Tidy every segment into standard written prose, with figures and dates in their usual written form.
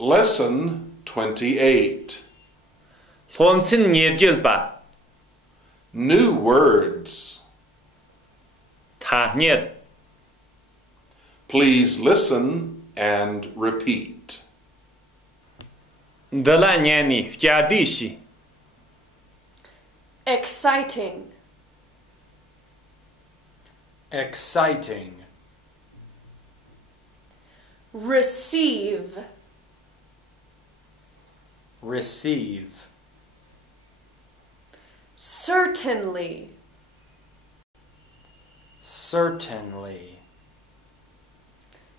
Lesson 28. Fonsin nirjilba. New words. Tanir. Please listen and repeat. Dalanyani fjadishi. Exciting. Exciting. Receive. Receive. Certainly. Certainly.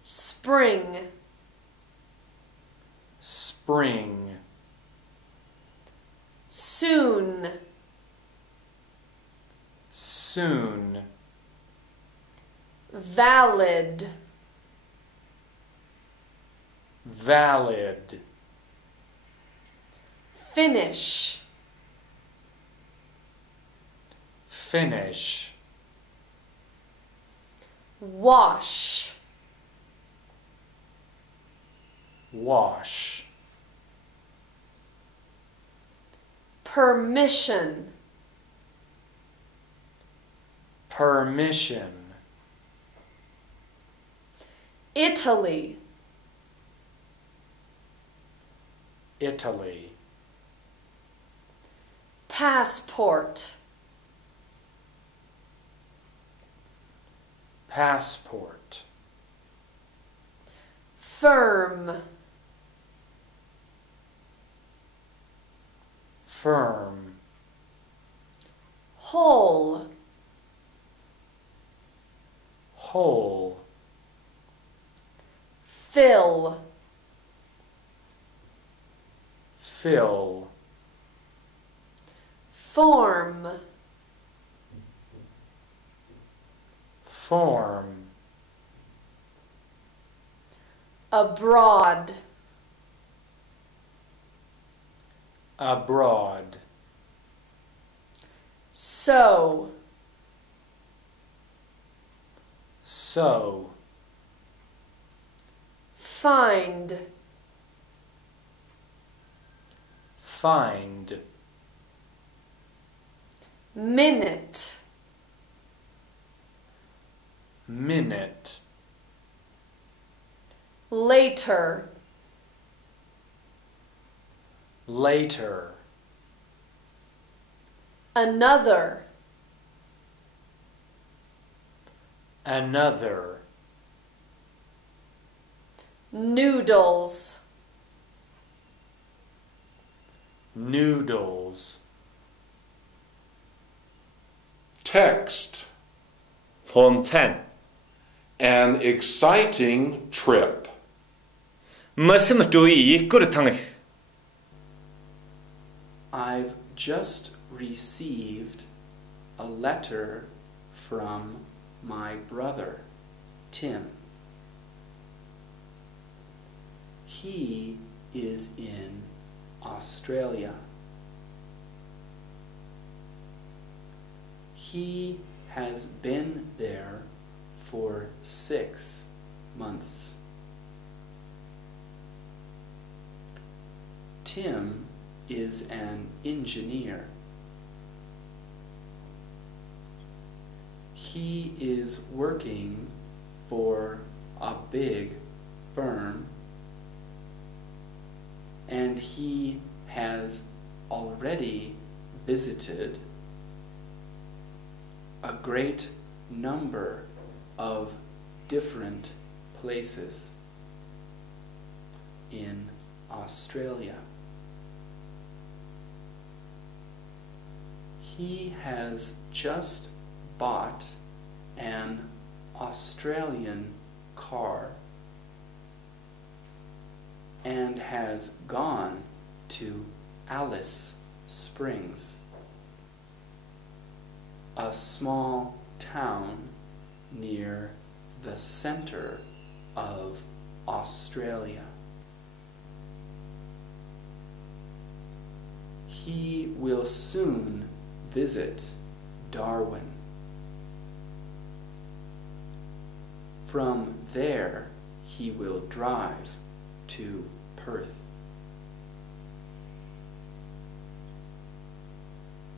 Spring. Spring. Soon. Soon. Valid. Valid. Finish. Finish. Wash. Wash. Permission. Permission. Italy. Italy. Passport. Passport. Firm. Firm. Whole. Whole. Fill. Fill. Form. Form. Abroad. Abroad. So. So. Find. Find. Minute. Minute. Later. Later. Another. Another. Noodles. Noodles. Text. Fonten. An exciting trip. Masim dui kurtang. I've just received a letter from my brother, Tim. He is in Australia. He has been there for 6 months. Tim is an engineer. He is working for a big firm, and he has already visited a great number of different places in Australia. He has just bought an Australian car and has gone to Alice Springs, a small town near the center of Australia. He will soon visit Darwin. From there, he will drive to Perth.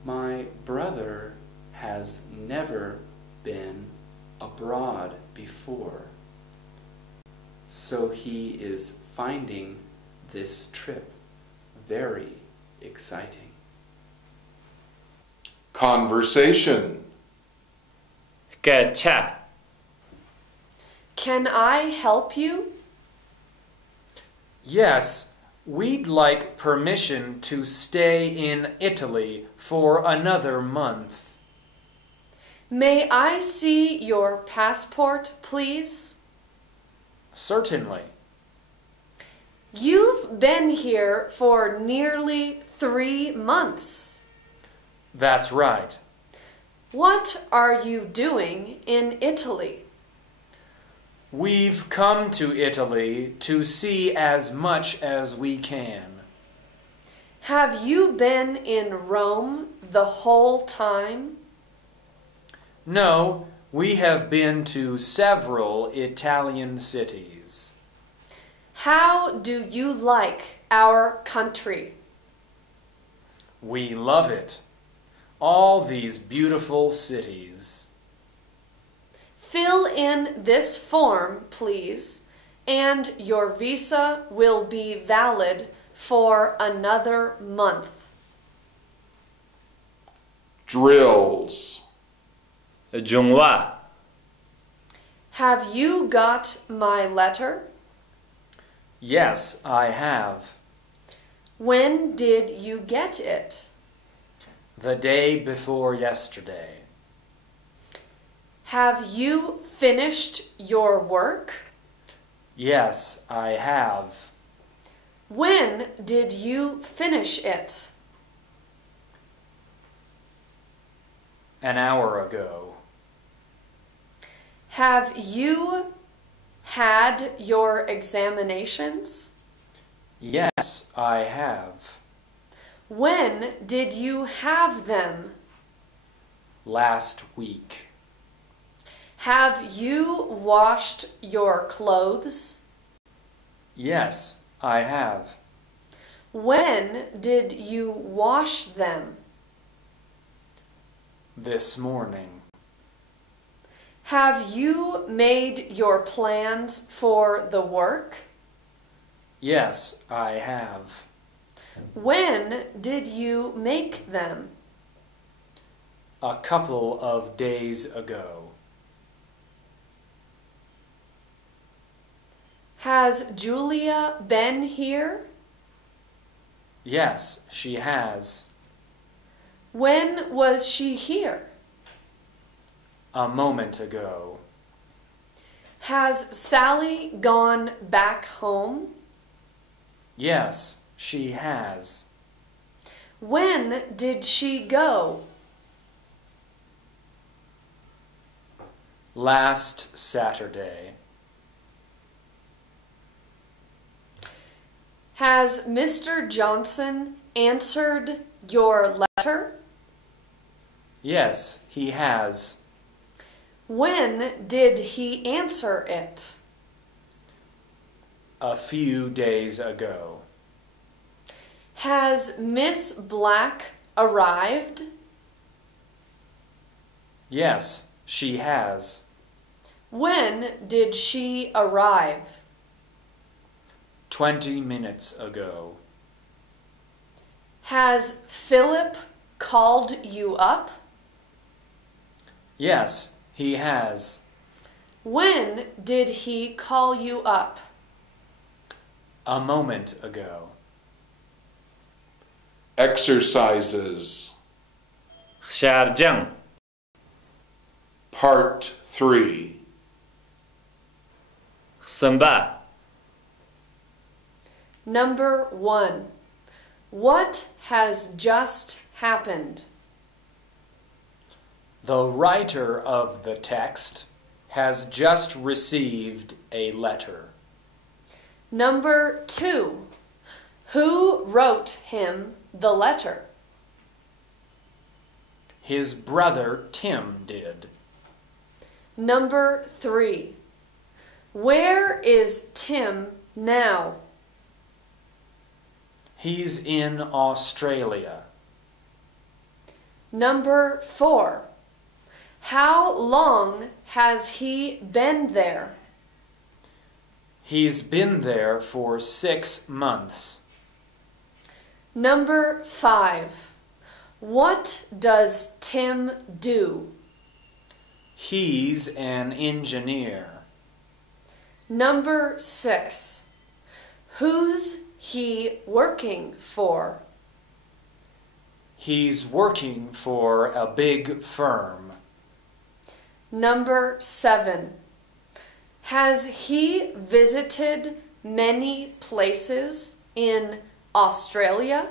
My brother has never been abroad before, so he is finding this trip very exciting. Conversation. Kẻ cha. Can I help you? Yes, we'd like permission to stay in Italy for another month. May I see your passport, please? Certainly. You've been here for nearly 3 months. That's right. What are you doing in Italy? We've come to Italy to see as much as we can. Have you been in Rome the whole time? No, we have been to several Italian cities. How do you like our country? We love it. All these beautiful cities. Fill in this form, please, and your visa will be valid for another month. Drills. Jungwa. Have you got my letter? Yes, I have. When did you get it? The day before yesterday. Have you finished your work? Yes, I have. When did you finish it? An hour ago. Have you had your examinations? Yes, I have. When did you have them? Last week. Have you washed your clothes? Yes, I have. When did you wash them? This morning. Have you made your plans for the work? Yes, I have. When did you make them? A couple of days ago. Has Julia been here? Yes, she has. When was she here? A moment ago. Has Sally gone back home? Yes, she has. When did she go? Last Saturday. Has Mr. Johnson answered your letter? Yes, he has. When did he answer it? A few days ago. Has Miss Black arrived? Yes, she has. When did she arrive? 20 minutes ago. Has Philip called you up? Yes, he has. When did he call you up? A moment ago. Exercises. Sharjang. Part 3. Samba. Number 1. What has just happened? The writer of the text has just received a letter. Number 2. Who wrote him the letter? His brother Tim did. Number 3. Where is Tim now? He's in Australia. Number 4. How long has he been there? He's been there for 6 months. Number 5. What does Tim do? He's an engineer. Number 6. Who's he working for? He's working for a big firm. Number 7. Has he visited many places in Australia?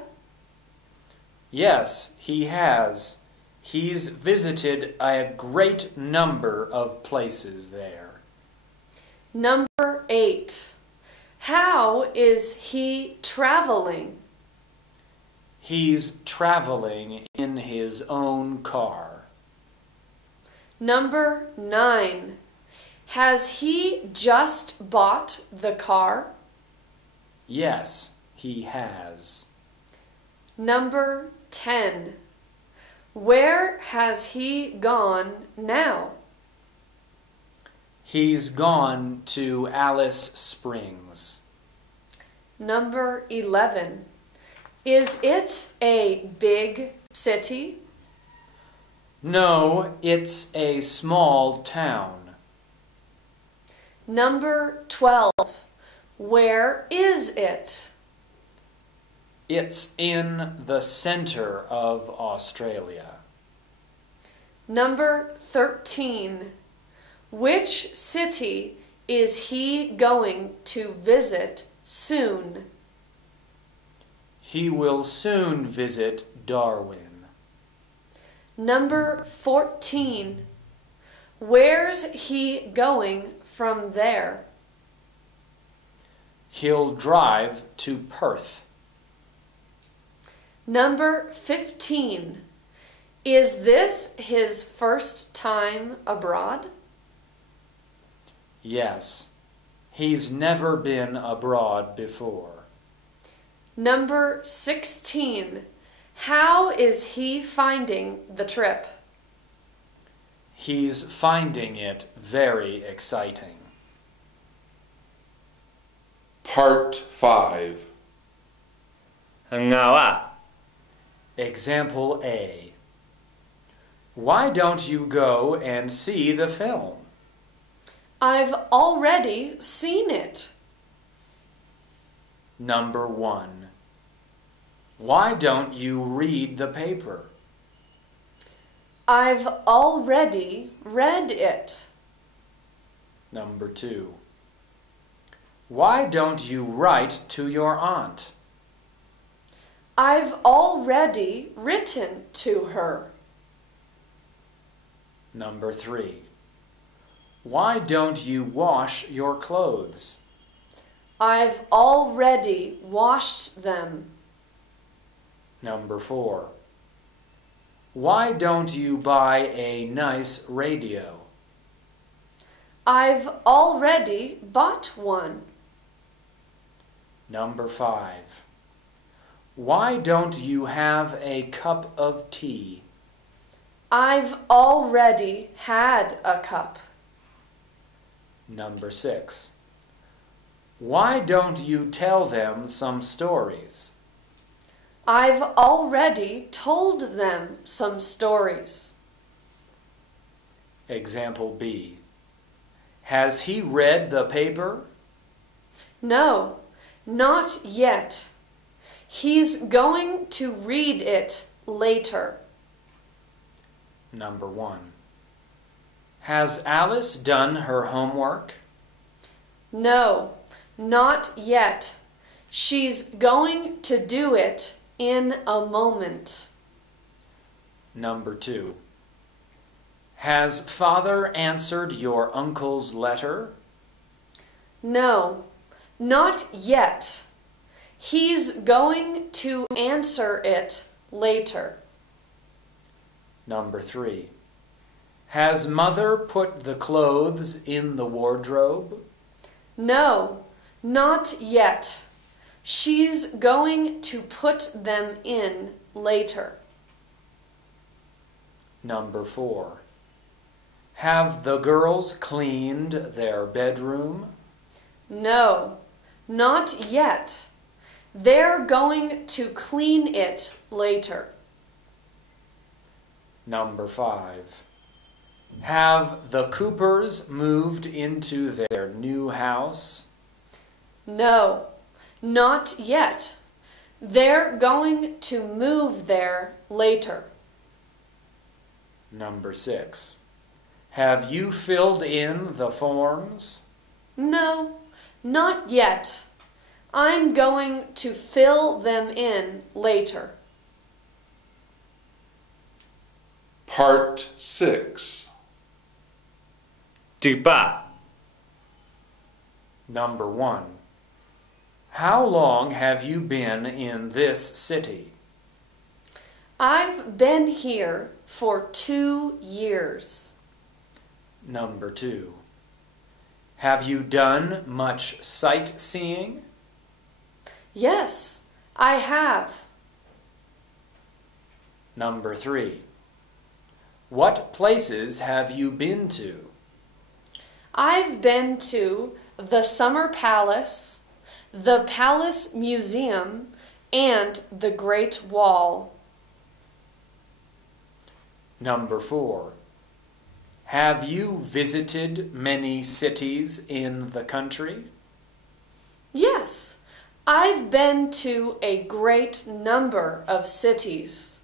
Yes, he has. He's visited a great number of places there. Number 8. How is he traveling? He's traveling in his own car. Number 9. Has he just bought the car? Yes, he has. Number 10. Where has he gone now? He's gone to Alice Springs. Number 11. Is it a big city? No, it's a small town. Number 12. Where is it? It's in the center of Australia. Number 13. Which city is he going to visit soon? He will soon visit Darwin. Number 14. Where's he going from there? He'll drive to Perth. Number 15. Is this his first time abroad? Yes, he's never been abroad before. Number 16. How is he finding the trip? He's finding it very exciting. Part 5. Ngawa. Example A. Why don't you go and see the film? I've already seen it. Number 1. Why don't you read the paper? I've already read it. Number 2. Why don't you write to your aunt? I've already written to her. Number 3. Why don't you wash your clothes? I've already washed them. Number 4. Why don't you buy a nice radio? I've already bought one. Number 5. Why don't you have a cup of tea? I've already had a cup. Number 6. Why don't you tell them some stories? I've already told them some stories. Example B. Has he read the paper? No, not yet. He's going to read it later. Number 1. Has Alice done her homework? No, not yet. She's going to do it in a moment. Number 2. Has Father answered your uncle's letter? No, not yet. He's going to answer it later. Number 3. Has Mother put the clothes in the wardrobe? No, not yet. She's going to put them in later. Number 4. Have the girls cleaned their bedroom? No, not yet. They're going to clean it later. Number 5. Have the Coopers moved into their new house? No, not yet. They're going to move there later. Number 6. Have you filled in the forms? No, not yet. I'm going to fill them in later. Part 6. Thứ ba. Number 1. How long have you been in this city? I've been here for 2 years. Number 2. Have you done much sightseeing? Yes, I have. Number 3. What places have you been to? I've been to the Summer Palace, the Palace Museum, and the Great Wall. Number 4. Have you visited many cities in the country? Yes, I've been to a great number of cities.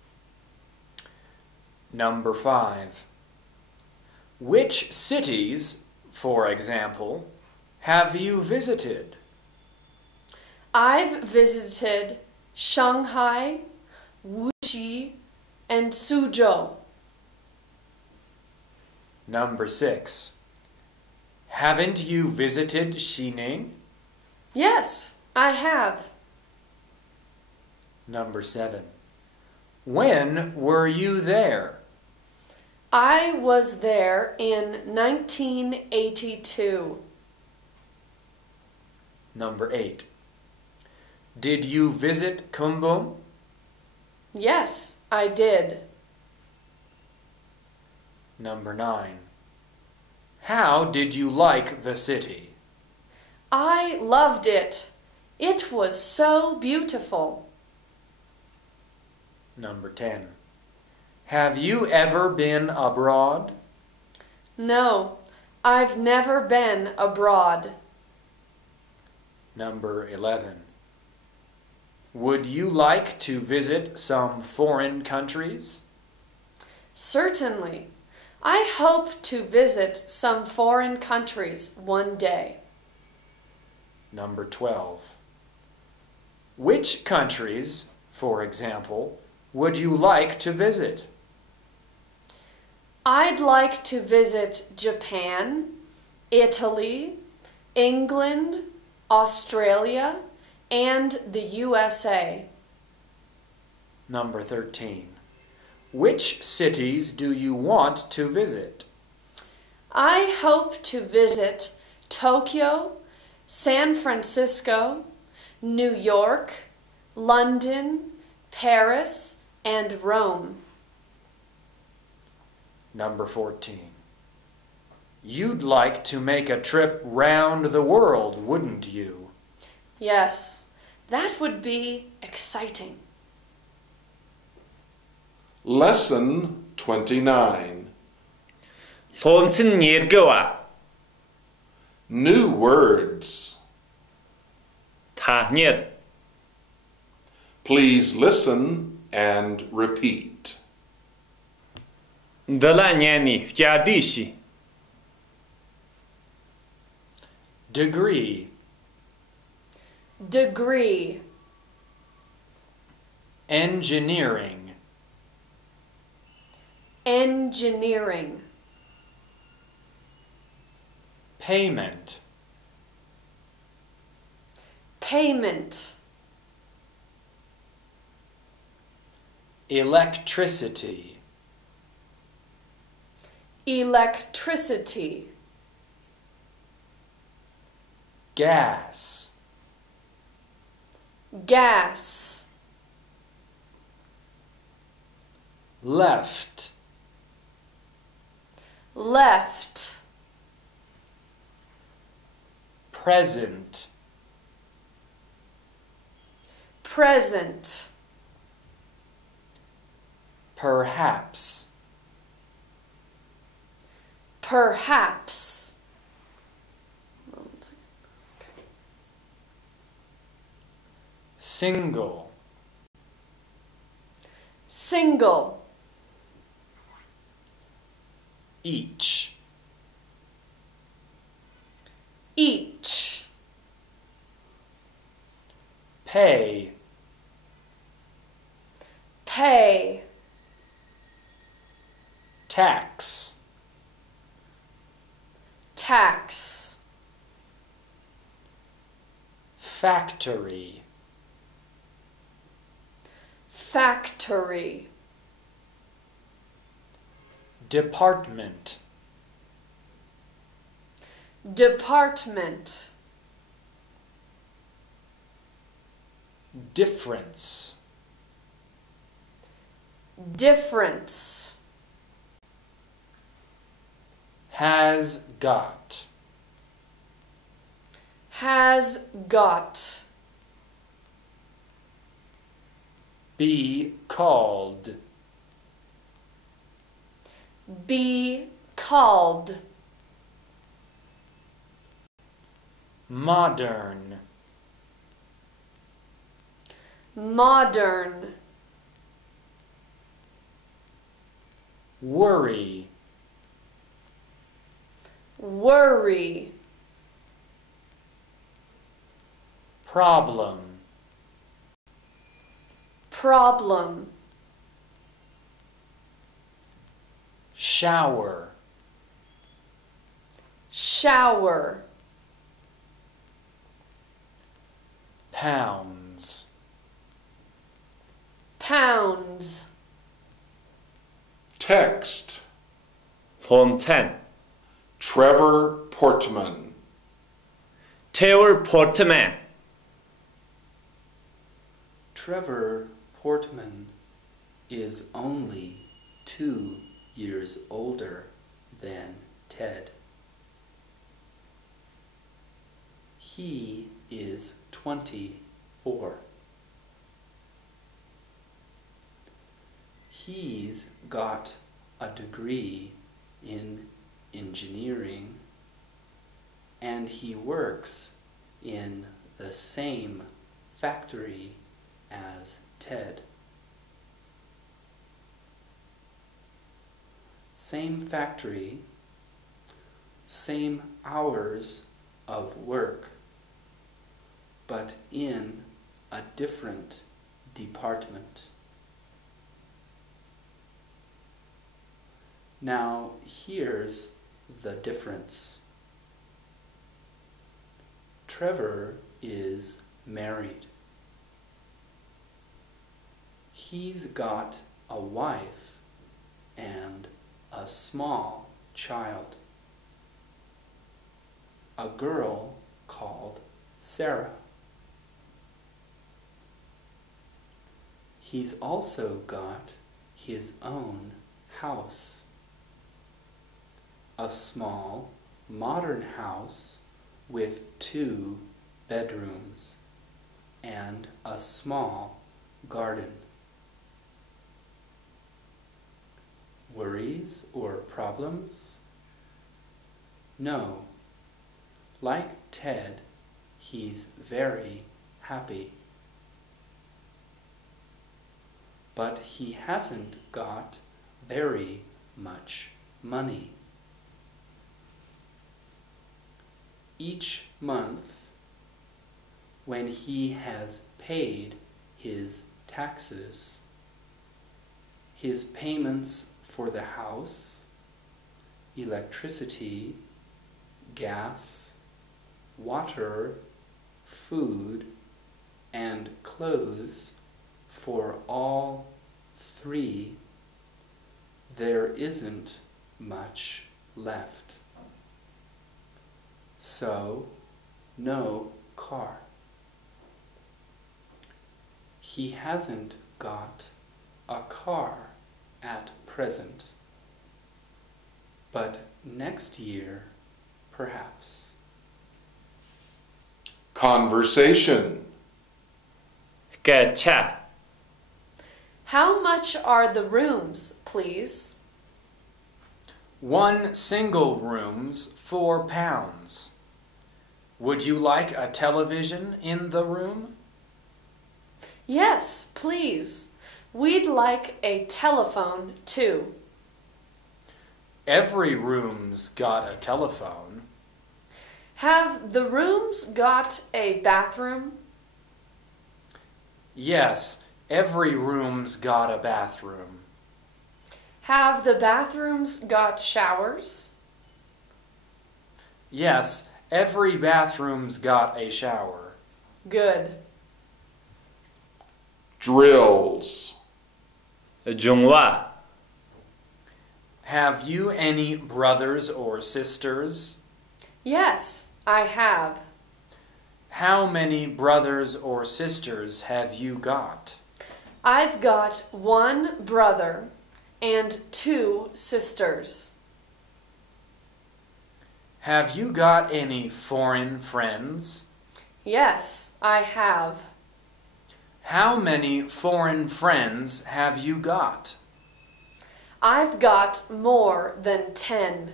Number 5. Which cities, for example, have you visited? I've visited Shanghai, Wuxi, and Suzhou. Number 6. Haven't you visited Xining? Yes, I have. Number 7. When were you there? I was there in 1982. Number 8. Did you visit Kumbum? Yes, I did. Number 9. How did you like the city? I loved it. It was so beautiful. Number 10. Have you ever been abroad? No, I've never been abroad. Number 11. Would you like to visit some foreign countries? Certainly. I hope to visit some foreign countries one day. Number 12. Which countries, for example, would you like to visit? I'd like to visit Japan, Italy, England, Australia, and the USA. Number 13. Which cities do you want to visit? I hope to visit Tokyo, San Francisco, New York, London, Paris, and Rome. Number 14. You'd like to make a trip round the world, wouldn't you? Yes, that would be exciting. Lesson 29. Phomsin nirgawa. New words. Tha nhiệt. Please listen and repeat. Ndala nyani fjadishi. Degree. Degree. Engineering. Engineering. Payment. Payment. Electricity. Electricity. Gas. gas, left, left, present, present, perhaps, perhaps, single, single, each, each, pay, pay, tax, tax, factory, factory, department, department, difference, difference, has got, has got, be called, be called, modern, modern, worry, worry, problem, problem, shower, shower, pounds, pounds, Text. ผม10 Trevor Portman. Taylor Portman Trevor Portman is only 2 years older than Ted. He is 24. He's got a degree in engineering, and he works in the same factory as Ted. Same factory, same hours of work, but in a different department. Now, here's the difference. Trevor is married. He's got a wife and a small child, a girl called Sarah. He's also got his own house, a small, modern house with 2 bedrooms and a small garden. Worries or problems? No. Like Ted, he's very happy. But he hasn't got very much money. Each month, when he has paid his taxes, his payments for the house, electricity, gas, water, food, and clothes for all 3, there isn't much left. So, no car. He hasn't got a car at present, but next year, perhaps. Conversation. 个恰 How much are the rooms, please? One single room's £4. Would you like a television in the room? Yes, please. We'd like a telephone, too. Every room's got a telephone. Have the rooms got a bathroom? Yes, every room's got a bathroom. Have the bathrooms got showers? Yes, every bathroom's got a shower. Good. Drills. 中话 Have you any brothers or sisters? Yes, I have. How many brothers or sisters have you got? I've got one brother and 2 sisters. Have you got any foreign friends? Yes, I have. How many foreign friends have you got? I've got more than 10.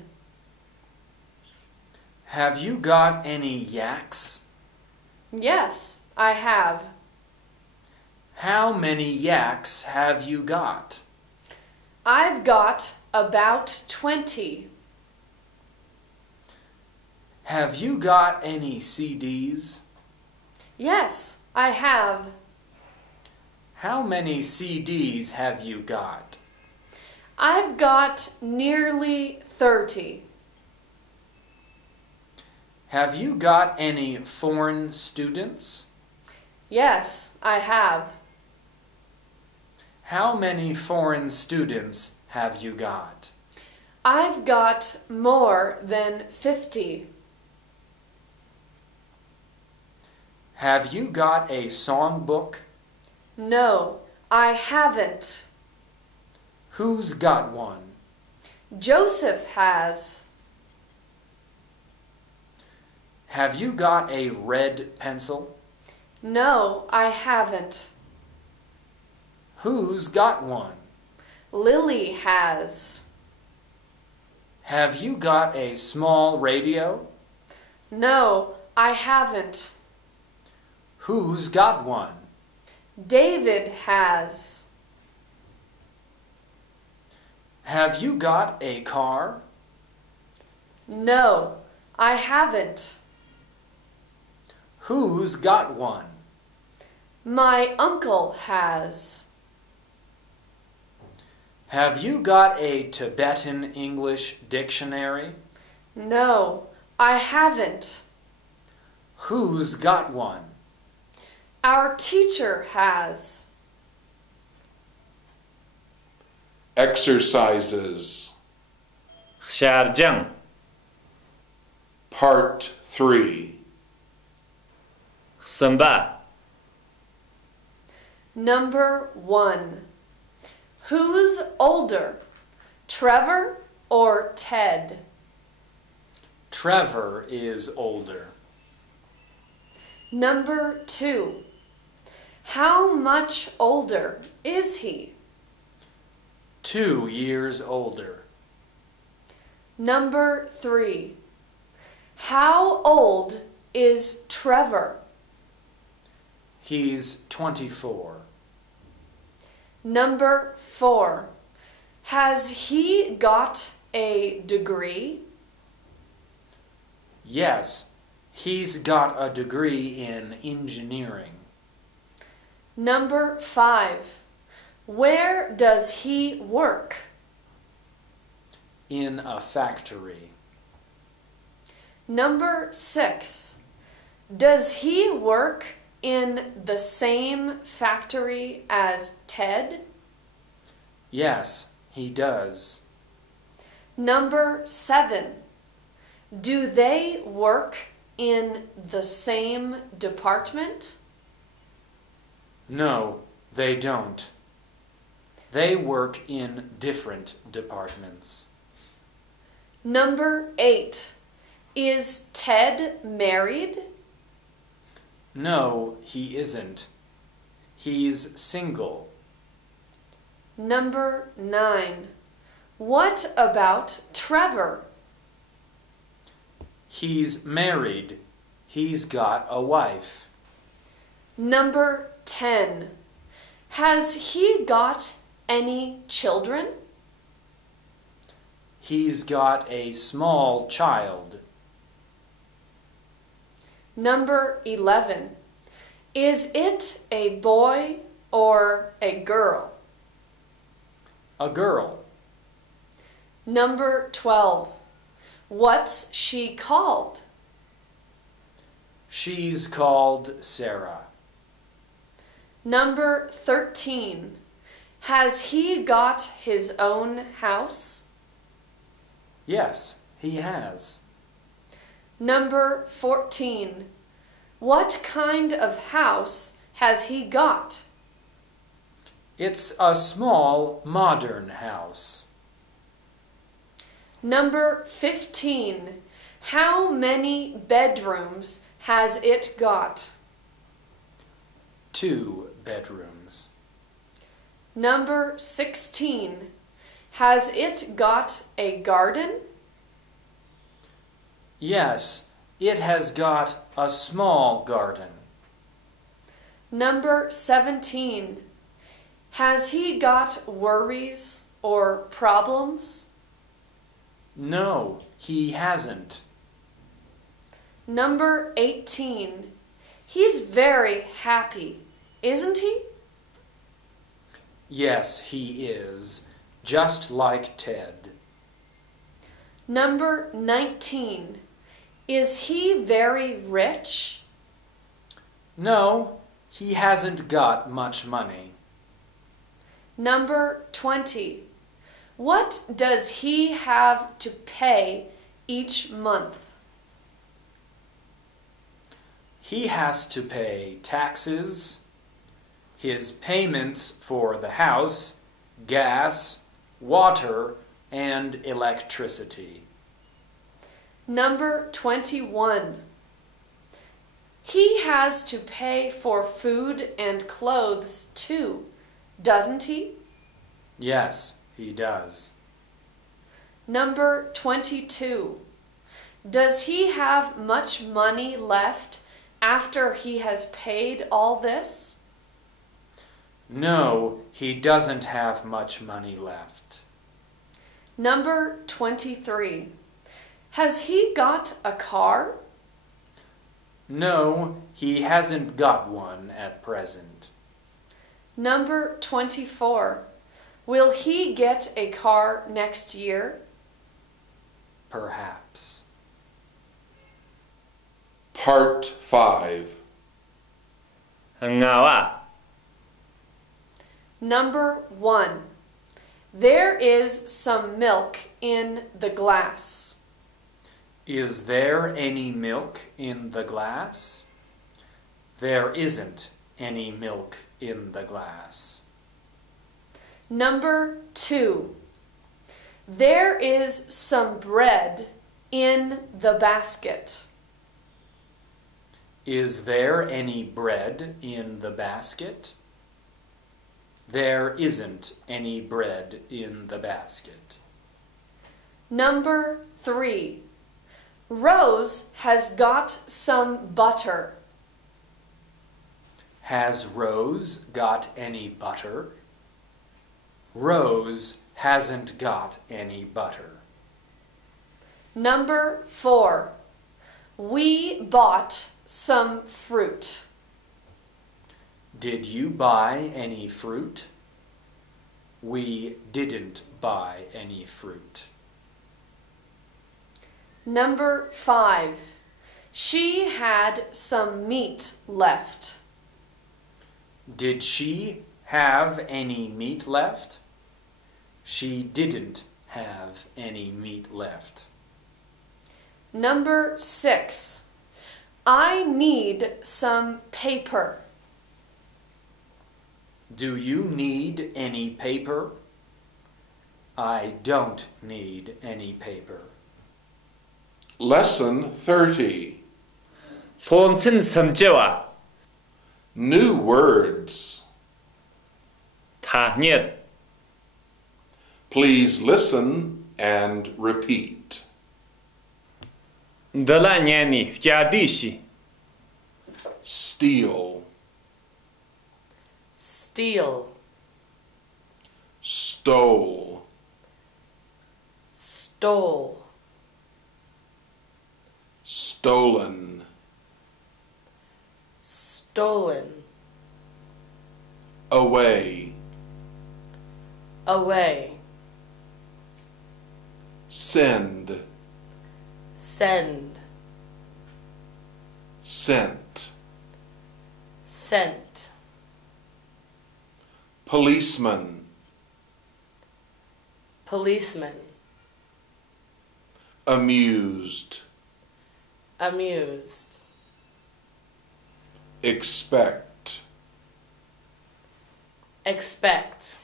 Have you got any yaks? Yes, I have. How many yaks have you got? I've got about 20. Have you got any CDs? Yes, I have. How many CDs have you got? I've got nearly 30. Have you got any foreign students? Yes, I have. How many foreign students have you got? I've got more than 50. Have you got a songbook? No, I haven't. Who's got one? Joseph has. Have you got a red pencil? No, I haven't. Who's got one? Lily has. Have you got a small radio? No, I haven't. Who's got one? David has. Have you got a car? No, I haven't. Who's got one? My uncle has. Have you got a Tibetan English dictionary? No, I haven't. Who's got one? Our teacher has. Exercises. شارجم Part 3. سنبا Number 1. Who's older, Trevor or Ted? Trevor is older. Number 2. How much older is he? 2 years older. Number 3. How old is Trevor? He's 24. Number 4. Has he got a degree? Yes, he's got a degree in engineering. Number 5. Where does he work? In a factory. Number 6. Does he work in the same factory as Ted? Yes, he does. Number 7. Do they work in the same department? No, They don't. They work in different departments. Number 8. Is Ted married? No, he isn't. He's single. Number 9. What about Trevor? He's married. He's got a wife. Number 10. Has he got any children? He's got a small child. Number 11. Is it a boy or a girl? A girl. Number 12. What's she called? She's called Sarah. Number 13. Has he got his own house? Yes, he has. Number 14. What kind of house has he got? It's a small, modern house. Number 15. How many bedrooms has it got? 2 bedrooms. Number 16. Has it got a garden? Yes, it has got a small garden. Number 17. Has he got worries or problems? No, he hasn't. Number 18. He's very happy, isn't he? Yes, he is, just like Ted. Number 19. Is he very rich? No, he hasn't got much money. Number 20. What does he have to pay each month? He has to pay taxes, his payments for the house, gas, water, and electricity. Number 21. He has to pay for food and clothes too, doesn't he? Yes, he does. Number 22. Does he have much money left after he has paid all this? No, he doesn't have much money left. Number 23. Has he got a car? No, he hasn't got one at present. Number 24. Will he get a car next year? Perhaps. Part 5. Ngawa. Number 1. There is some milk in the glass. Is there any milk in the glass? There isn't any milk in the glass. Number 2. There is some bread in the basket. Is there any bread in the basket? There isn't any bread in the basket. Number 3. Rose has got some butter. Has Rose got any butter? Rose hasn't got any butter. Number 4. We bought some fruit. Did you buy any fruit? We didn't buy any fruit. Number 5. She had some meat left. Did she have any meat left? She didn't have any meat left. Number 6. I need some paper. Do you need any paper? I don't need any paper. Lesson 30. Tsering Samdrup. New words. Tutthill. Please listen and repeat. Ndalanyani Frediani. Steal. Steal. Stole. Stole. Stolen. Stolen. Away. Away. Send. Send. Sent. Sent. Policeman. Policeman. Amused. Amused. Expect. Expect.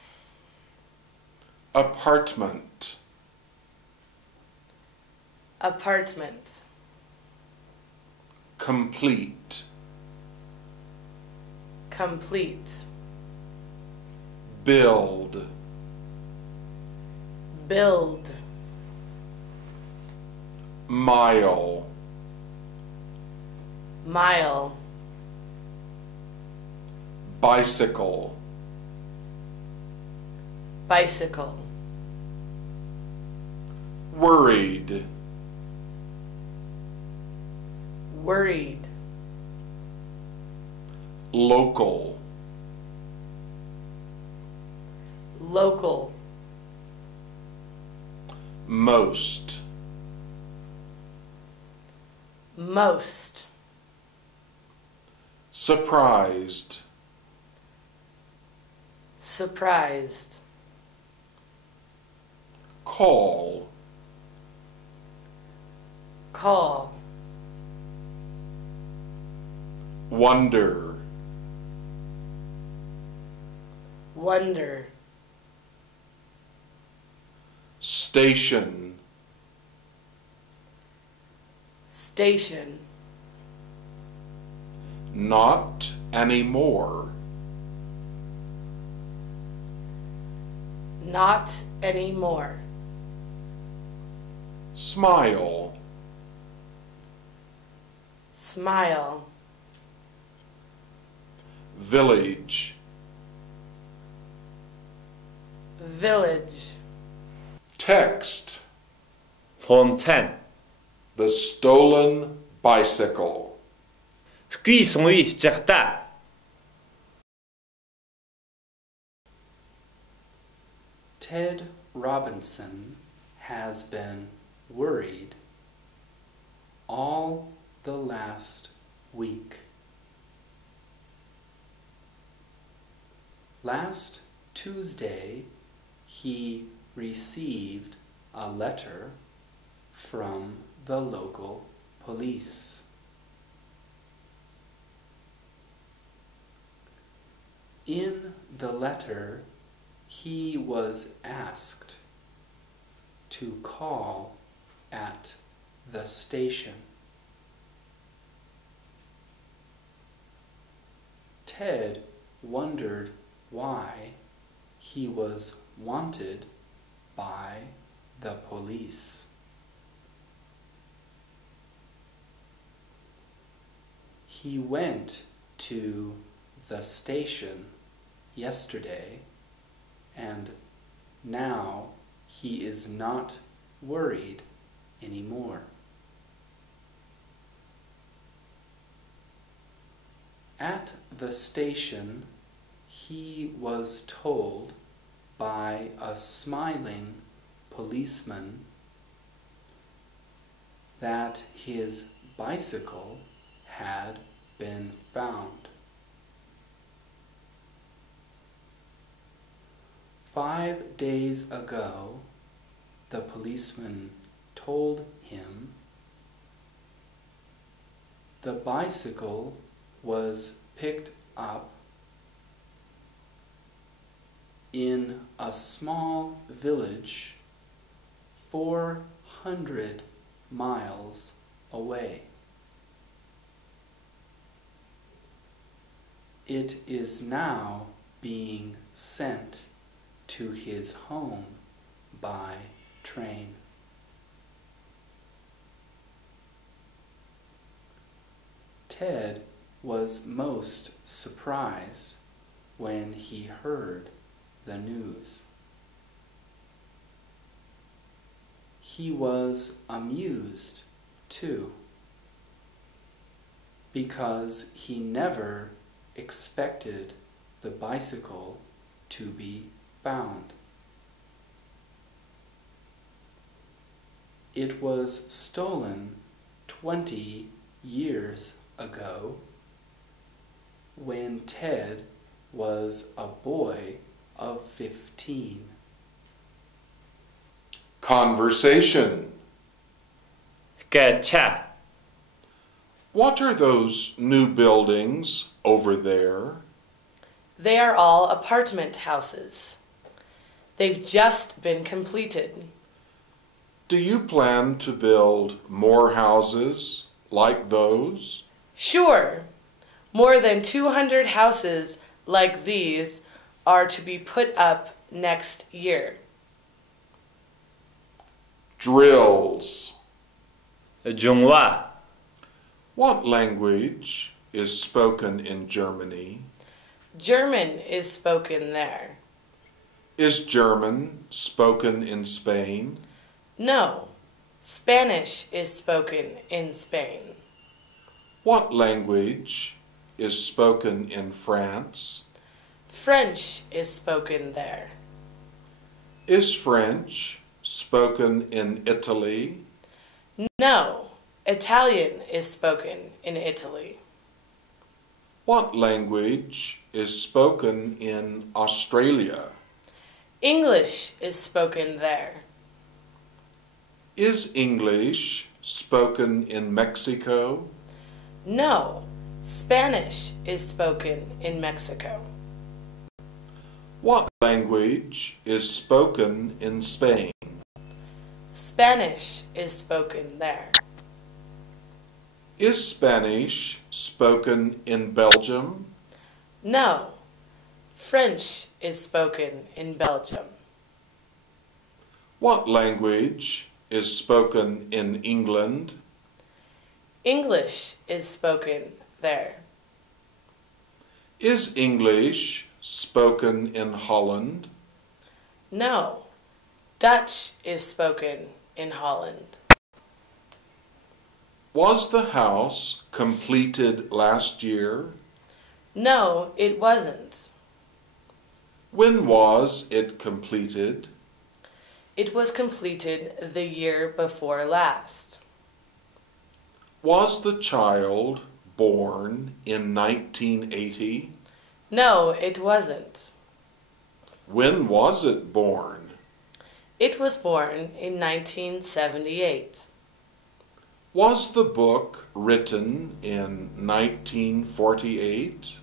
Apartment. Apartment. Complete. Complete. Build. Build. Mile. Mile. Bicycle. Bicycle. Worried. Worried. Local. Local. Most. Most. Surprised. Surprised. Call. Call. Wonder. Wonder. Station. Station. Not anymore. Not anymore. Smile. Smile. Village. Village. Text. Phone. The stolen bicycle. Squeeze Jachta. Ted Robinson has been worried all the last week. Last Tuesday, he received a letter from the local police. In the letter, he was asked to call at the station. Ted wondered why he was wanted by the police. He went to the station yesterday, and now he is not worried anymore. At the station, he was told by a smiling policeman that his bicycle had been found. 5 days ago, the policeman told him the bicycle was picked up in a small village 400 miles away. It is now being sent to his home by train. Ted was most surprised when he heard the news. He was amused, too, because he never expected the bicycle to be found. It was stolen 20 years ago when Ted was a boy of 15. Conversation. Cái cha. What are those new buildings over there? They are all apartment houses. They've just been completed. Do you plan to build more houses like those? Sure, more than 200 houses like these are to be put up next year. Drills. Jungwa. What language is spoken in Germany? German is spoken there. Is German spoken in Spain? No, Spanish is spoken in Spain. What language is spoken in France? French is spoken there. Is French spoken in Italy? No, Italian is spoken in Italy. What language is spoken in Australia? English is spoken there. Is English spoken in Mexico? No, Spanish is spoken in Mexico. What language is spoken in Spain? Spanish is spoken there. Is Spanish spoken in Belgium? No, French is spoken in Belgium. What language is spoken in England? English is spoken there. Is English spoken in Holland? No, Dutch is spoken in Holland. Was the house completed last year? No, it wasn't. When was it completed? It was completed the year before last. Was the child born in 1980? No, it wasn't. When was it born? It was born in 1978. Was the book written in 1948?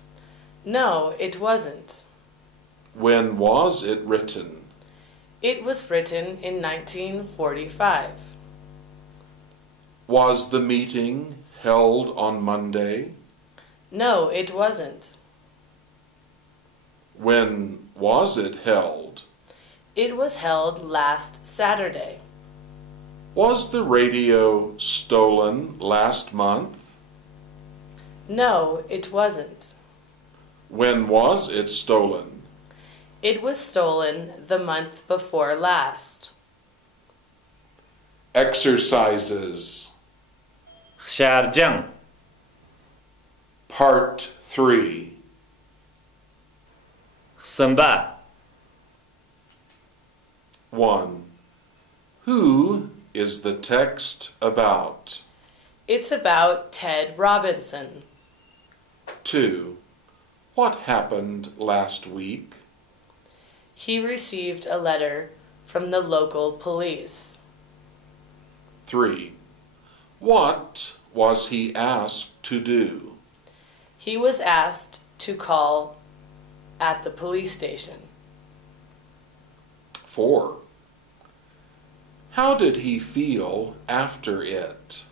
No, it wasn't. When was it written? It was written in 1945. Was the meeting held on Monday? No, it wasn't. When was it held? It was held last Saturday. Was the radio stolen last month? No, it wasn't. When was it stolen? It was stolen the month before last. Exercises. Sharjang. Part 3. Samba. 1. Who is the text about? It's about Ted Robinson. 2. What happened last week? He received a letter from the local police. 3. What was he asked to do? He was asked to call at the police station. 4. How did he feel after it?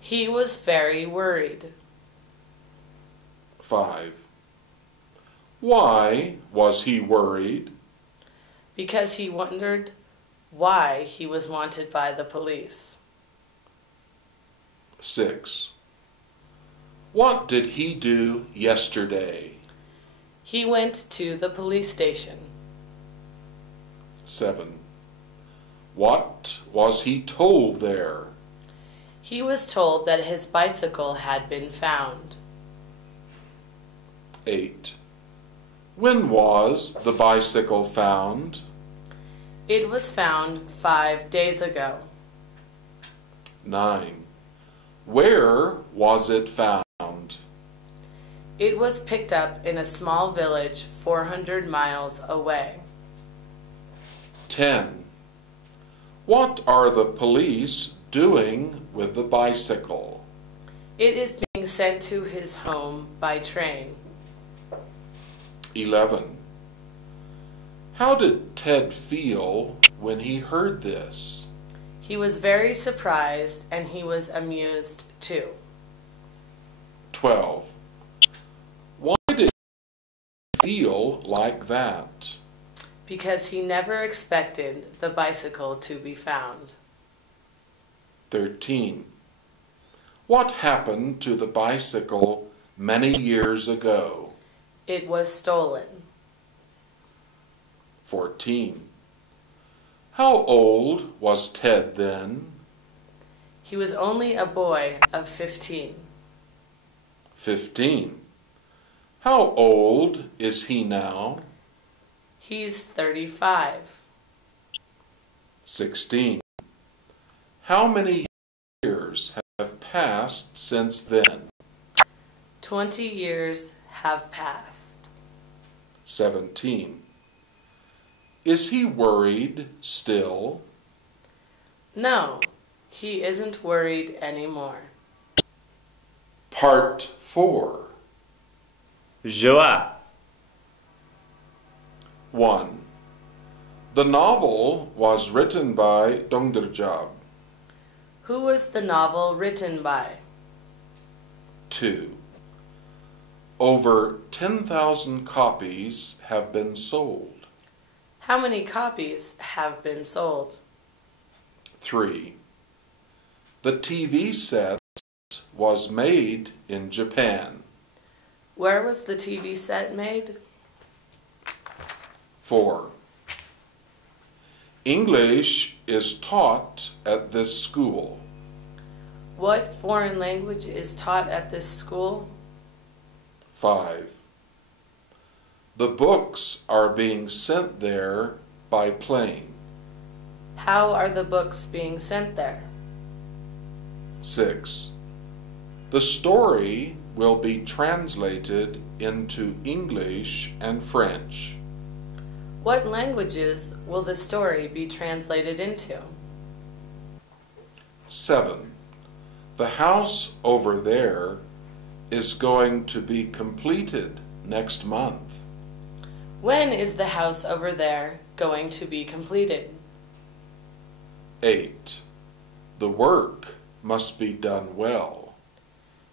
He was very worried. 5. Why was he worried? Because he wondered why he was wanted by the police. 6. What did he do yesterday? He went to the police station. 7. What was he told there? He was told that his bicycle had been found. 8. When was the bicycle found? It was found 5 days ago. 9. Where was it found? It was picked up in a small village 400 miles away. 10. What are the police doing with the bicycle? It is being sent to his home by train. 11. How did Ted feel when he heard this? He was very surprised and he was amused too. 12. Why did he feel like that? Because he never expected the bicycle to be found. 13. What happened to the bicycle many years ago? It was stolen. 14. How old was Ted then? He was only a boy of 15. 15. How old is he now? He's 35. 16. How many years have passed since then? 20 years have passed. 17. Is he worried still? No, he isn't worried anymore. Part 4. Joie. 1. The novel was written by Dongzhi. Who was the novel written by? 2. Over 10,000 copies have been sold. How many copies have been sold? 3. The TV set was made in Japan. Where was the TV set made? 4. English is taught at this school. What foreign language is taught at this school? 5. The books are being sent there by plane. How are the books being sent there? 6. The story will be translated into English and French. What languages will the story be translated into? 7. The house over there is going to be completed next month. When is the house over there going to be completed? 8. The work must be done well.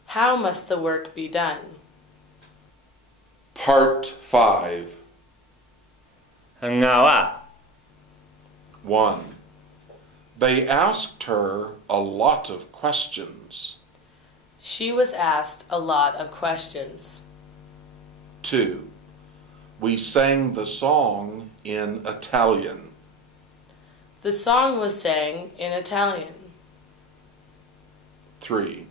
How must the work be done? Part 5. Ngawa. 1. They asked her a lot of questions. She was asked a lot of questions. 2. We sang the song in Italian. The song was sang in Italian. 3.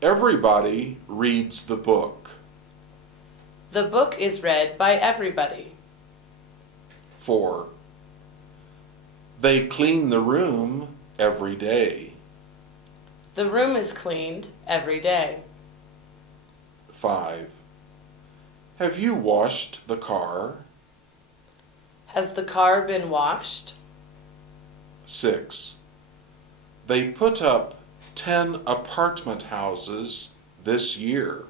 Everybody reads the book. The book is read by everybody. 4. They clean the room every day. The room is cleaned every day. 5. Have you washed the car? Has the car been washed? 6. They put up 10 apartment houses this year.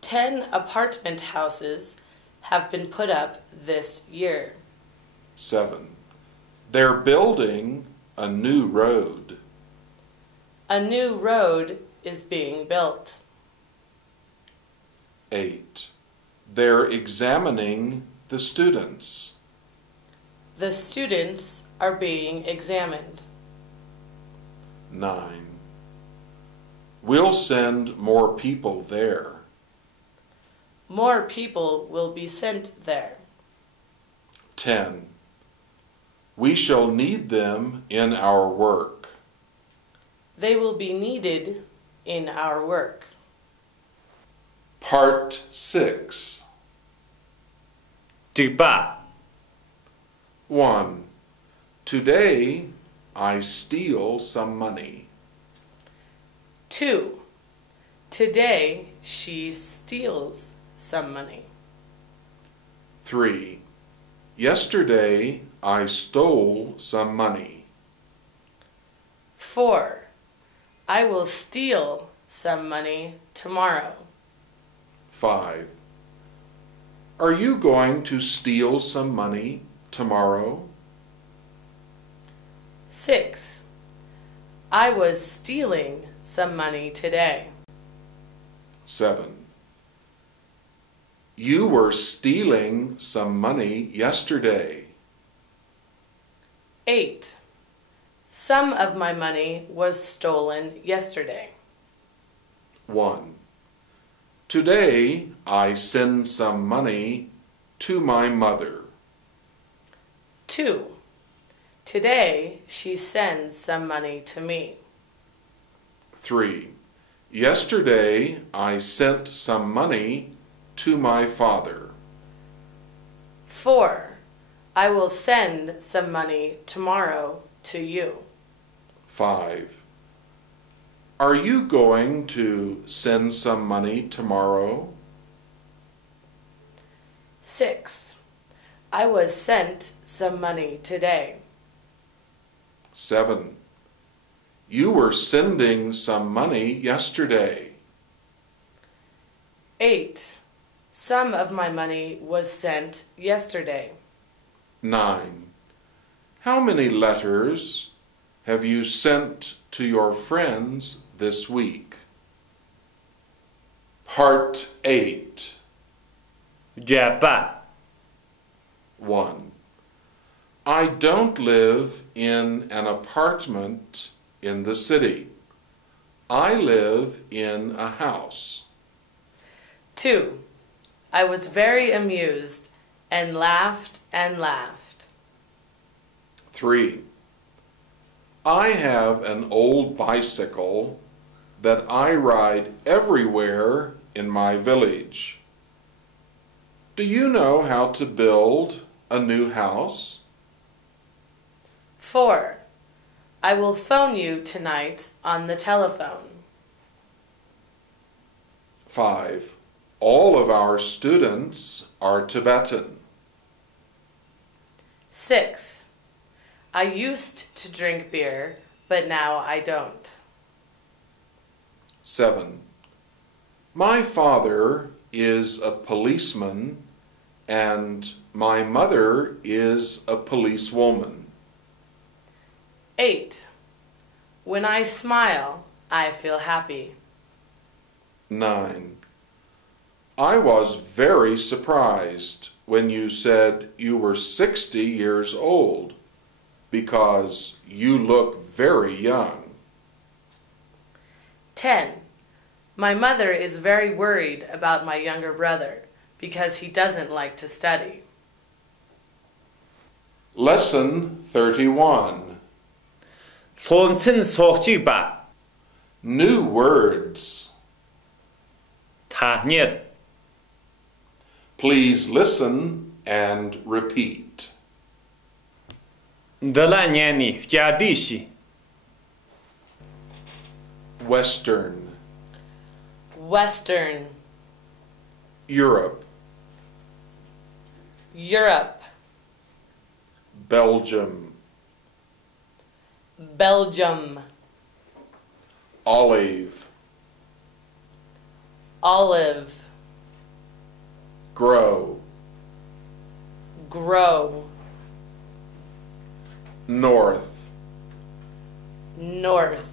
10 apartment houses have been put up this year. 7. They're building a new road. A new road is being built. 8. They're examining the students. The students are being examined. 9. We'll send more people there. More people will be sent there. 10. We shall need them in our work. They will be needed in our work. Part 6. 第八 1. Today I steal some money. 2. Today she steals some money. 3. Yesterday I stole some money. 4. I will steal some money tomorrow. 5. Are you going to steal some money tomorrow? 6. I was stealing some money today. 7. You were stealing some money yesterday. 8. Some of my money was stolen yesterday. 1. Today I send some money to my mother. 2. Today she sends some money to me. 3. Yesterday I sent some money to my father. 4. I will send some money tomorrow to you. 5. Are you going to send some money tomorrow? 6. I was sent some money today. 7. You were sending some money yesterday. 8. Some of my money was sent yesterday. 9. How many letters have you sent to your friends this week? Part 8. 卷八 1. I don't live in an apartment in the city. I live in a house. 2. I was very amused and laughed and laughed. 3. I have an old bicycle that I ride everywhere in my village. Do you know how to build a new house? 4. I will phone you tonight on the telephone. 5. All of our students are Tibetan. 6. I used to drink beer, but now I don't. 7. My father is a policeman and my mother is a policewoman. 8. When I smile, I feel happy. 9. I was very surprised when you said you were 60 years old because you look very young. 10. My mother is very worried about my younger brother because he doesn't like to study. Lesson 31. 从称所记吧 New words. 他念 Please listen and repeat. 德拉年里加地西 Western, Western, Europe, Europe, Belgium, Belgium, olive, olive, grow, grow, North. North.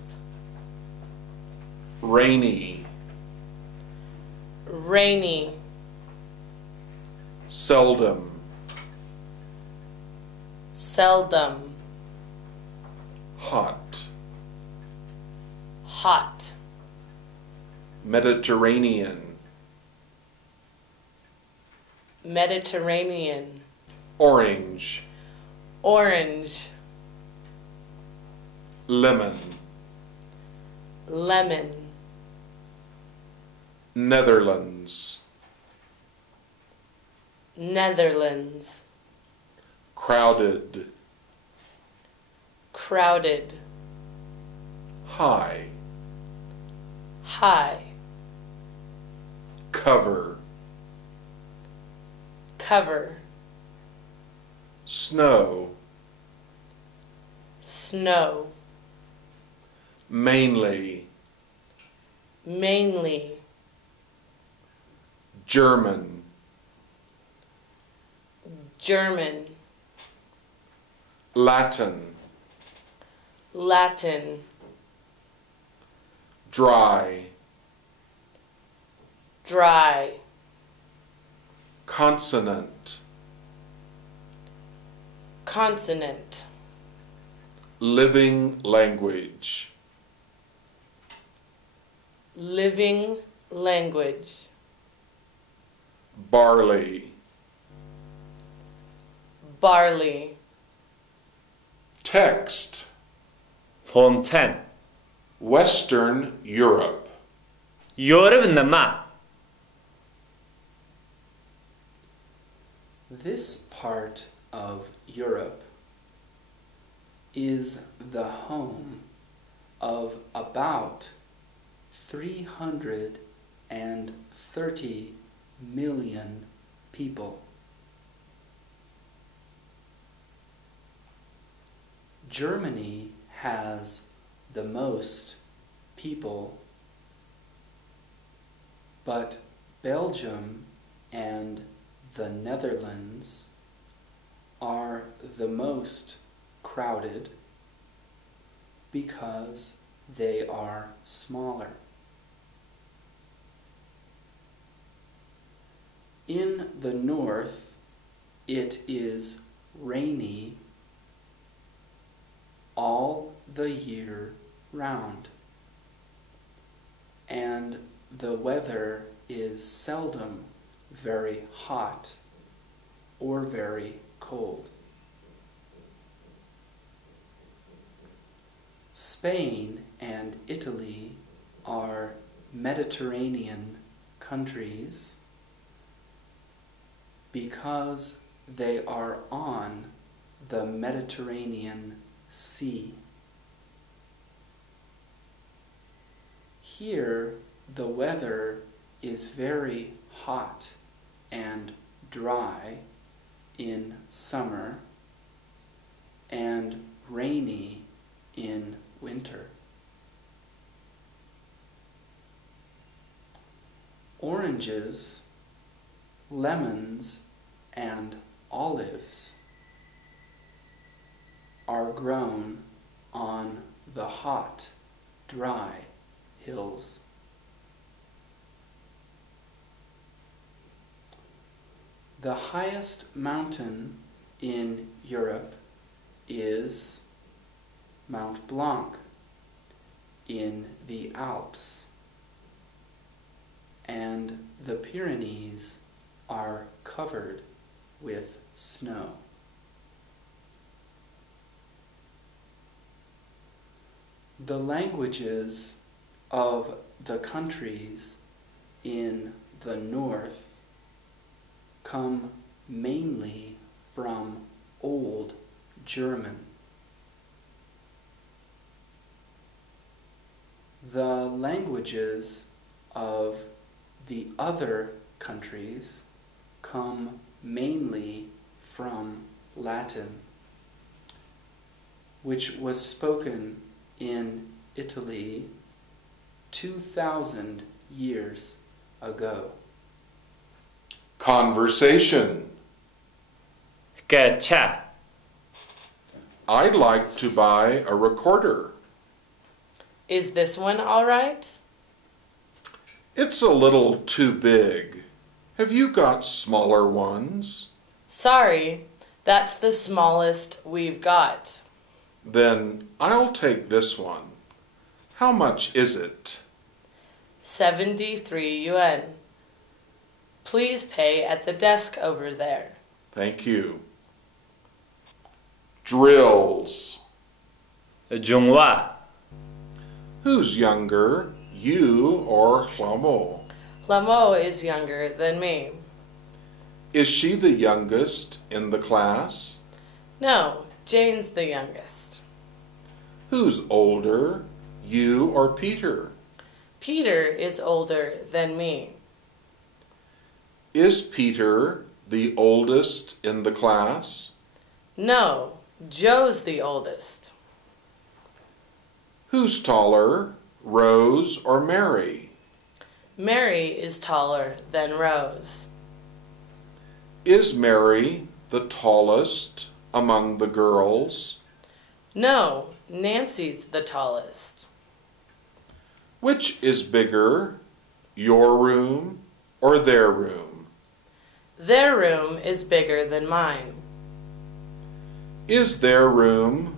Rainy. Rainy. Seldom. Seldom. Hot. Hot. Mediterranean. Mediterranean. Orange. Orange. Lemon. Lemon. Netherlands. Netherlands. Crowded. Crowded. High. High. Cover. Cover. Snow. Snow. Mainly. Mainly. German. German. Latin. Latin. Dry. Dry. Consonant. Consonant. Living language. Living language. Barley. Barley. Text. 폼텐 Western Europe. 유럽 남아 This part of Europe is the home of about 330 million people. Germany has the most people, but Belgium and the Netherlands are the most crowded because they are smaller. In the north, it is rainy all the year round, and the weather is seldom very hot or very cold. Spain and Italy are Mediterranean countries because they are on the Mediterranean Sea. Here, the weather is very hot and dry in summer and rainy in winter. Oranges, lemons, and olives are grown on the hot, dry hills. The highest mountain in Europe is Mount Blanc in the Alps, and the Pyrenees are covered with snow. The languages of the countries in the north come mainly from Old German. The languages of the other countries come mainly from Latin, which was spoken in Italy 2,000 years ago. Conversation. 깨차 I'd like to buy a recorder. Is this one all right? It's a little too big. Have you got smaller ones? Sorry, that's the smallest we've got. Then I'll take this one. How much is it? 73 yuan. Please pay at the desk over there. Thank you. Drills. 中话 Who's younger, you or Hlamo? Lamo is younger than me. Is she the youngest in the class? No, Jane's the youngest. Who's older, you or Peter? Peter is older than me. Is Peter the oldest in the class? No, Joe's the oldest. Who's taller, Rose or Mary? Mary is taller than Rose. Is Mary the tallest among the girls? No, Nancy's the tallest. Which is bigger, your room or their room? Their room is bigger than mine. Is their room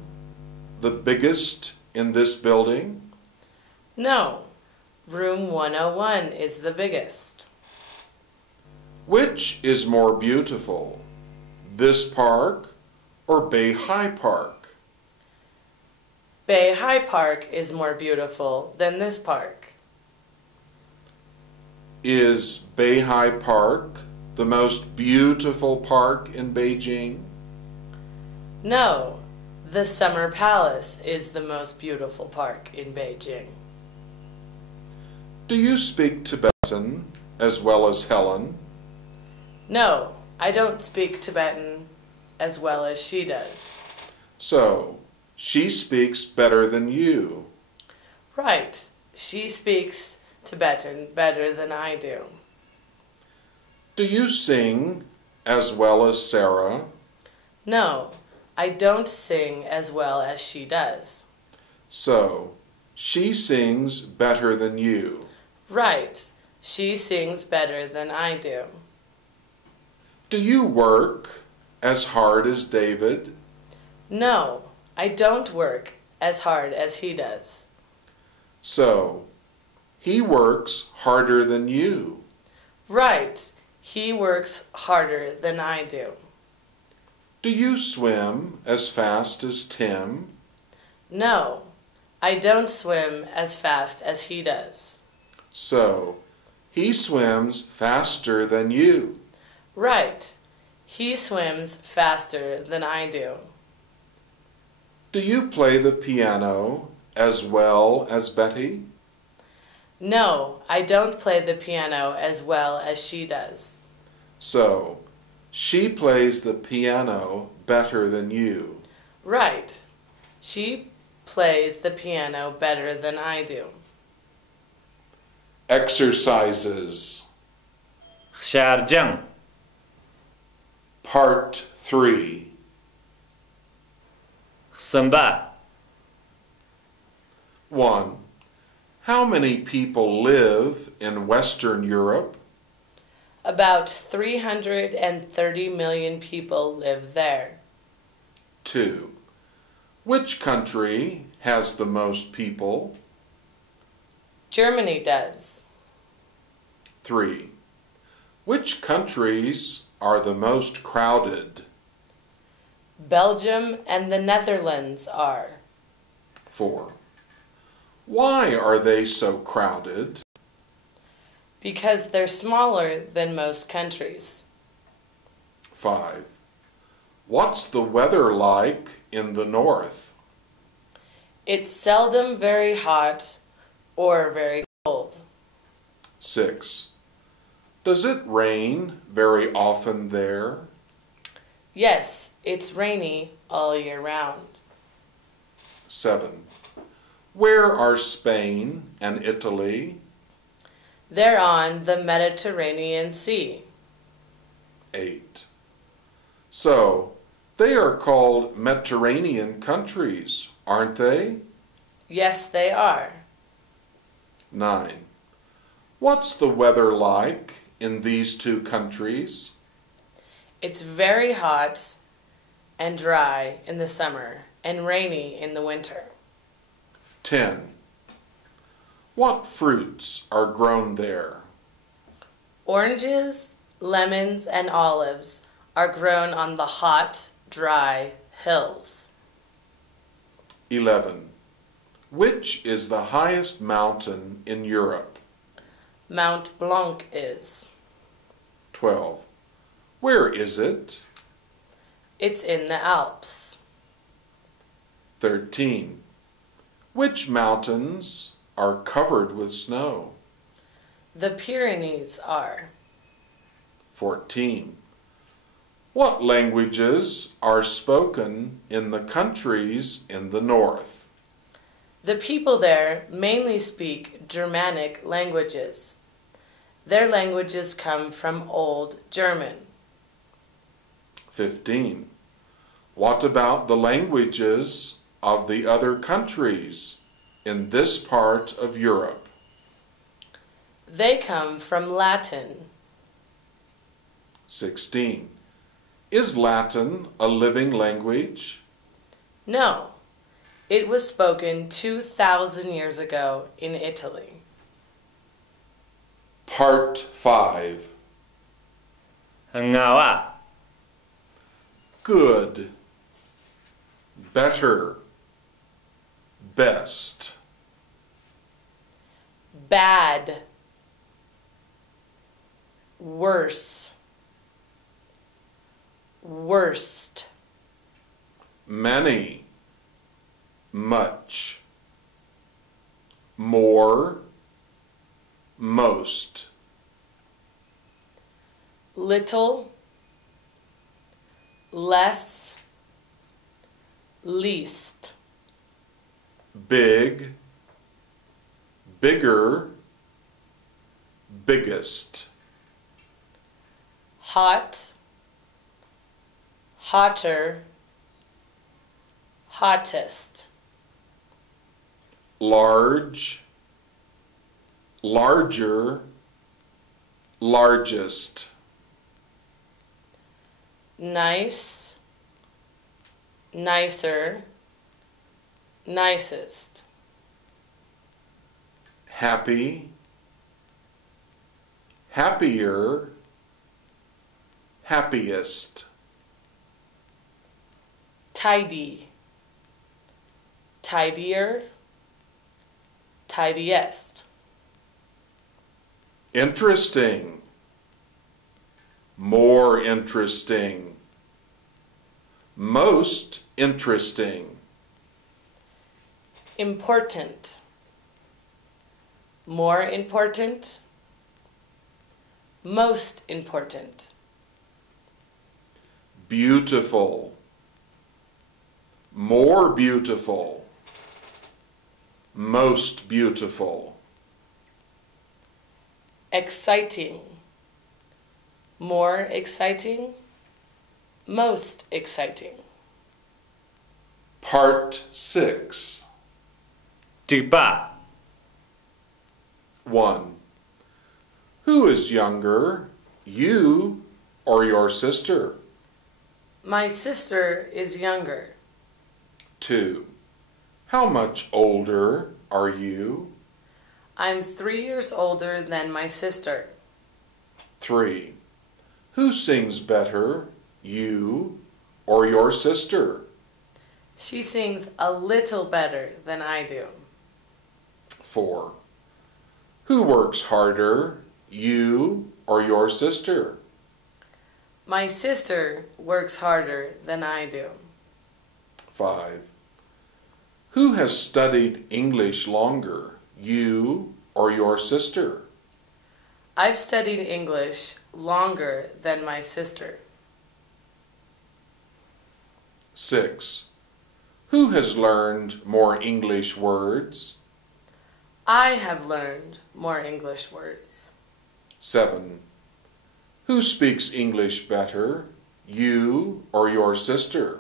the biggest in this building? No, room 101 is the biggest. Which is more beautiful, this park or Bay High Park? Bay High Park is more beautiful than this park. Is Bay High Park the most beautiful park in Beijing? No, the Summer Palace is the most beautiful park in Beijing. Do you speak Tibetan as well as Helen? No, I don't speak Tibetan as well as she does. So, she speaks better than you. Right, she speaks Tibetan better than I do. Do you sing as well as Sarah? No, I don't sing as well as she does. So, she sings better than you. Right, she sings better than I do. Do you work as hard as David? No, I don't work as hard as he does. So, he works harder than you. Right, he works harder than I do. Do you swim as fast as Tim? No, I don't swim as fast as he does. So, he swims faster than you. Right, he swims faster than I do. Do you play the piano as well as Betty? No, I don't play the piano as well as she does. So, she plays the piano better than you. Right, she plays the piano better than I do. Exercises. شارجم Part 3. سنبا 1. How many people live in Western Europe? About 330 million people live there. 2. Which country has the most people? Germany does. 3. Which countries are the most crowded? Belgium and the Netherlands are. 4. Why are they so crowded? Because they're smaller than most countries. 5. What's the weather like in the north? It's seldom very hot or very cold. 6. Does it rain very often there? Yes, it's rainy all year round. 7. Where are Spain and Italy? They're on the Mediterranean Sea. 8. So, They are called Mediterranean countries, aren't they? Yes, they are. 9. What's the weather like in these two countries? It's very hot and dry in the summer and rainy in the winter. 10. What fruits are grown there? Oranges, lemons, and olives are grown on the hot, dry hills. 11. Which is the highest mountain in Europe? Mount Blanc is. 12. Where is it? It's in the Alps. 13. Which mountains are covered with snow? The Pyrenees are. 14. What languages are spoken in the countries in the north? The people there mainly speak Germanic languages. Their languages come from Old German. 15. What about the languages of the other countries in this part of Europe? They come from Latin. 16. Is Latin a living language? No, it was spoken 2,000 years ago in Italy. Part 5. Ngawa. Good, better, best. Bad. Worse. Worst. Many, much, more, most. Little. Less. Least. Big, bigger, biggest. Hot. Hotter. Hottest. Large, larger, largest. Nice. Nicer. Nicest. Happy, happier, happiest. Tidy. Tidier. Tidiest. Interesting, more interesting, most interesting. Important. More important. Most important. Beautiful, more beautiful, most beautiful. Exciting. More exciting. Most exciting. Part 6. Duba. 1. Who is younger, you or your sister? My sister is younger. 2. How much older are you? I'm 3 years older than my sister. 3. Who sings better, you or your sister? She sings a little better than I do. 4. Who works harder, you or your sister? My sister works harder than I do. 5. Who has studied English longer, you or your sister? I've studied English longer than my sister. 6. Who has learned more English words? I have learned more English words. 7. Who speaks English better, you or your sister?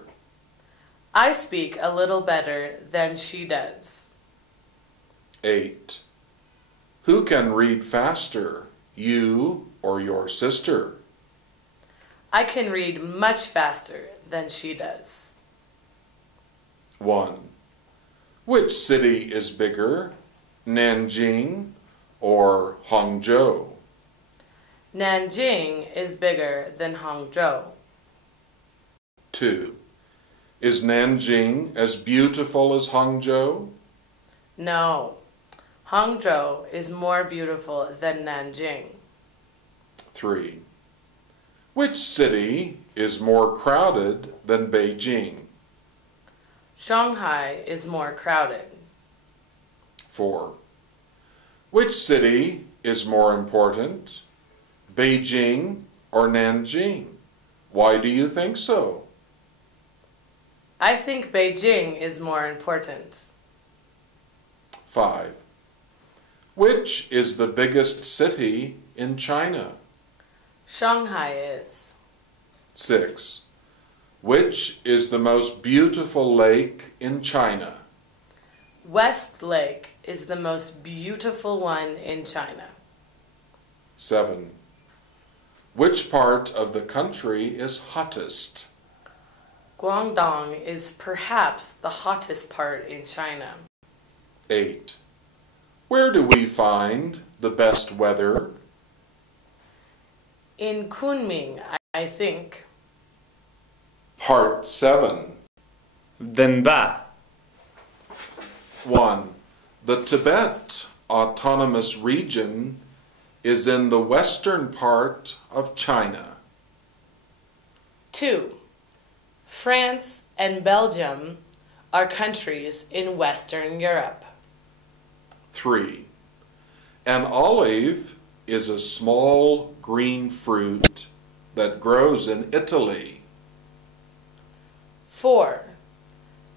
I speak a little better than she does. 8. Who can read faster, you or your sister? I can read much faster than she does. 1. Which city is bigger, Nanjing or Hangzhou? Nanjing is bigger than Hangzhou. 2. Is Nanjing as beautiful as Hangzhou? No, Hangzhou is more beautiful than Nanjing. 3. Which city is more crowded than Beijing? Shanghai is more crowded. 4. Which city is more important, Beijing or Nanjing? Why do you think so? I think Beijing is more important. 5. Which is the biggest city in China? Shanghai is. 6. Which is the most beautiful lake in China? West Lake is the most beautiful one in China. 7. Which part of the country is hottest? Guangdong is perhaps the hottest part in China. 8. Where do we find the best weather? In Kunming, I think. Part 7. Denba. 1. The Tibet Autonomous Region is in the western part of China. 2. France and Belgium are countries in Western Europe. 3. An olive is a small green fruit that grows in Italy. 4.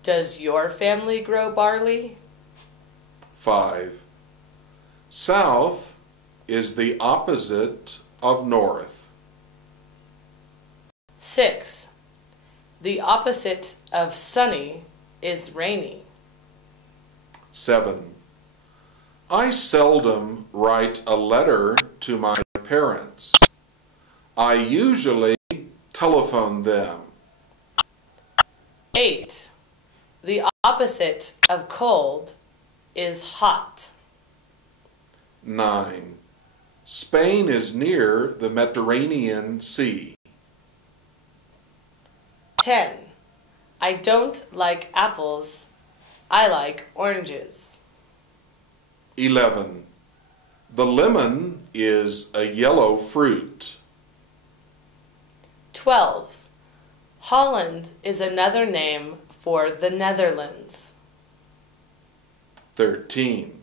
Does your family grow barley? 5. South is the opposite of north. 6. The opposite of sunny is rainy. 7. I seldom write a letter to my parents. I usually telephone them. 8. The opposite of cold is hot. 9. Spain is near the Mediterranean Sea. 10. I don't like apples. I like oranges. 11. The lemon is a yellow fruit. 12. Holland is another name for the Netherlands. 13.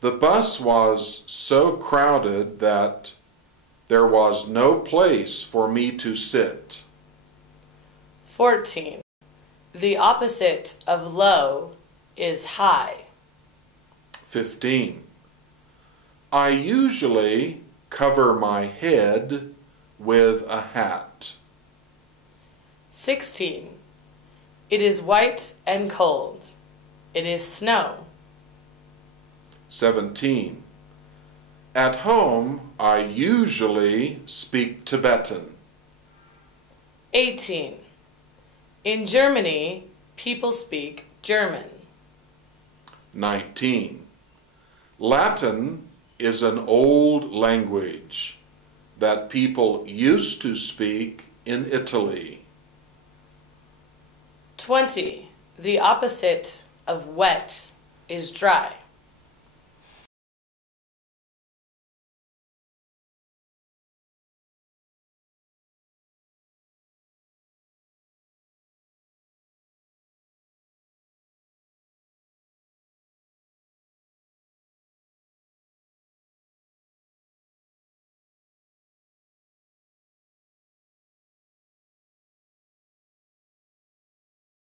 The bus was so crowded that there was no place for me to sit. 14. The opposite of low is high. 15. I usually cover my head with a hat. 16. It is white and cold. It is snow. 17. At home, I usually speak Tibetan. 18. In Germany, people speak German. 19. Latin is an old language that people used to speak in Italy. 20. The opposite of wet is dry.